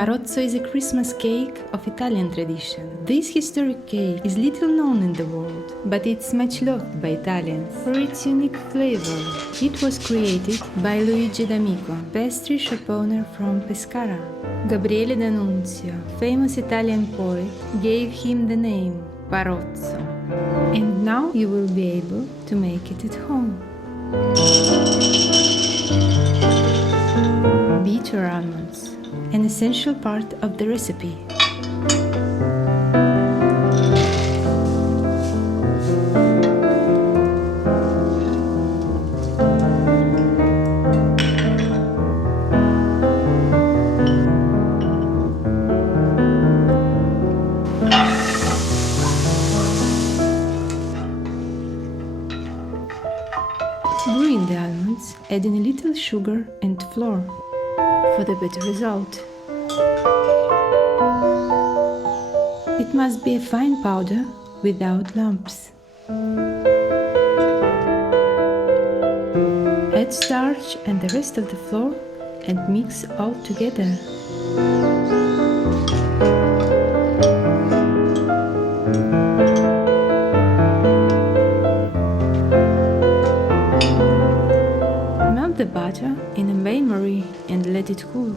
Parrozzo is a Christmas cake of Italian tradition. This historic cake is little known in the world, but it's much loved by Italians for its unique flavor. It was created by Luigi D'Amico, pastry shop owner from Pescara. Gabriele D'Annunzio, famous Italian poet, gave him the name Parrozzo. And now you will be able to make it at home. Beat your almonds, an essential part of the recipe. Brew in the almonds, adding a little sugar and flour for the better result. It must be a fine powder without lumps. Add starch and the rest of the flour and mix all together. Melt the butter in a bain-marie and let it cool.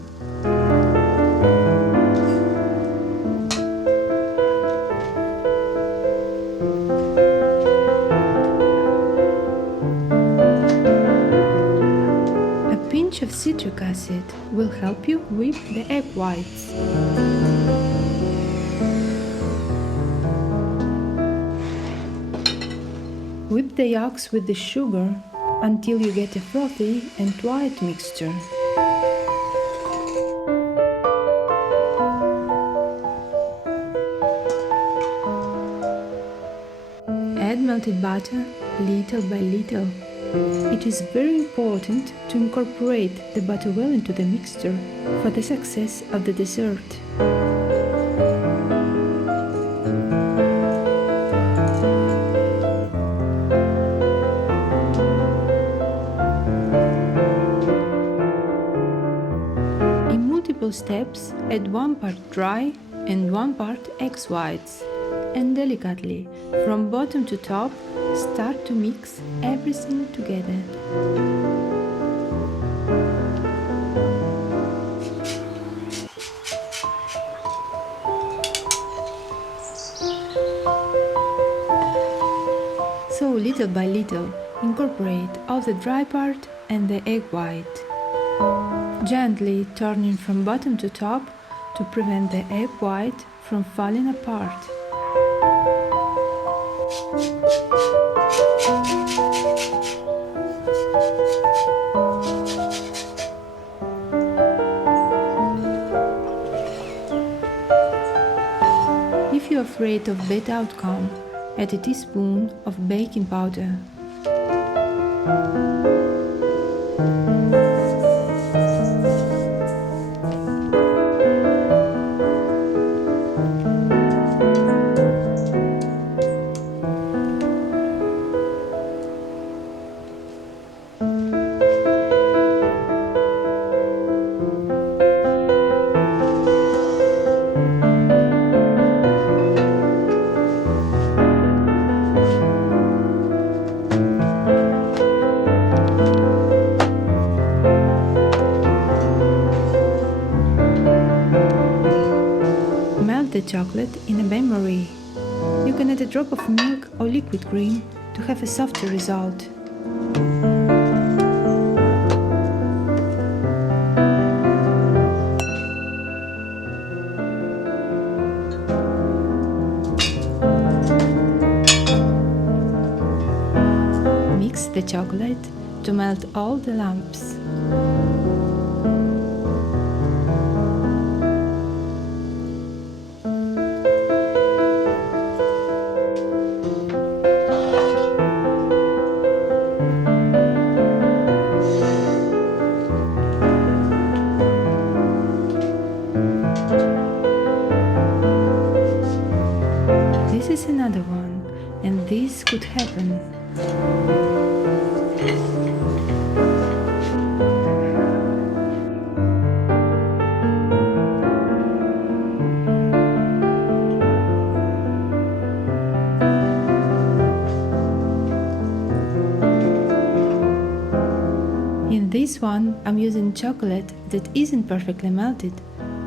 A pinch of citric acid will help you whip the egg whites. Whip the yolks with the sugar until you get a frothy and white mixture. Add melted butter little by little. It is very important to incorporate the butter well into the mixture for the success of the dessert. In multiple steps, add 1 part dry and 1 part egg whites. And delicately, from bottom to top, start to mix everything together. So, little by little, incorporate all the dry part and the egg white. Gently turning from bottom to top to prevent the egg white from falling apart. If you're afraid of bad outcome, add a teaspoon of baking powder. Melt the chocolate in a bain-marie. You can add a drop of milk or liquid cream to have a softer result. Mix the chocolate to melt all the lumps. This is another one, and this could happen. one, I'm using chocolate that isn't perfectly melted,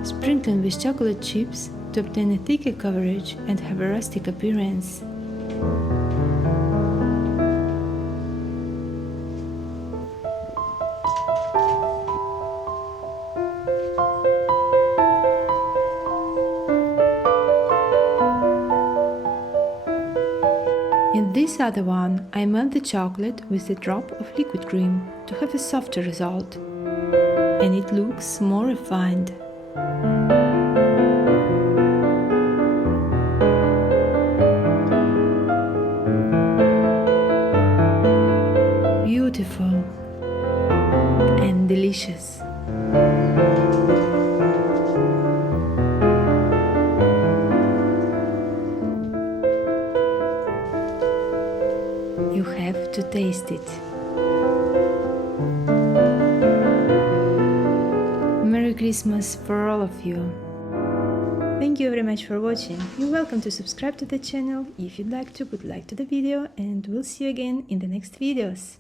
sprinkling with chocolate chips to obtain a thicker coverage and have a rustic appearance. In this other one, I melt the chocolate with a drop of liquid cream to have a softer result, and it looks more refined. Beautiful and delicious. You have to taste it. Merry Christmas for all of you. Thank you very much for watching. You're welcome to subscribe to the channel. If you'd like to, put like to the video, and we'll see you again in the next videos.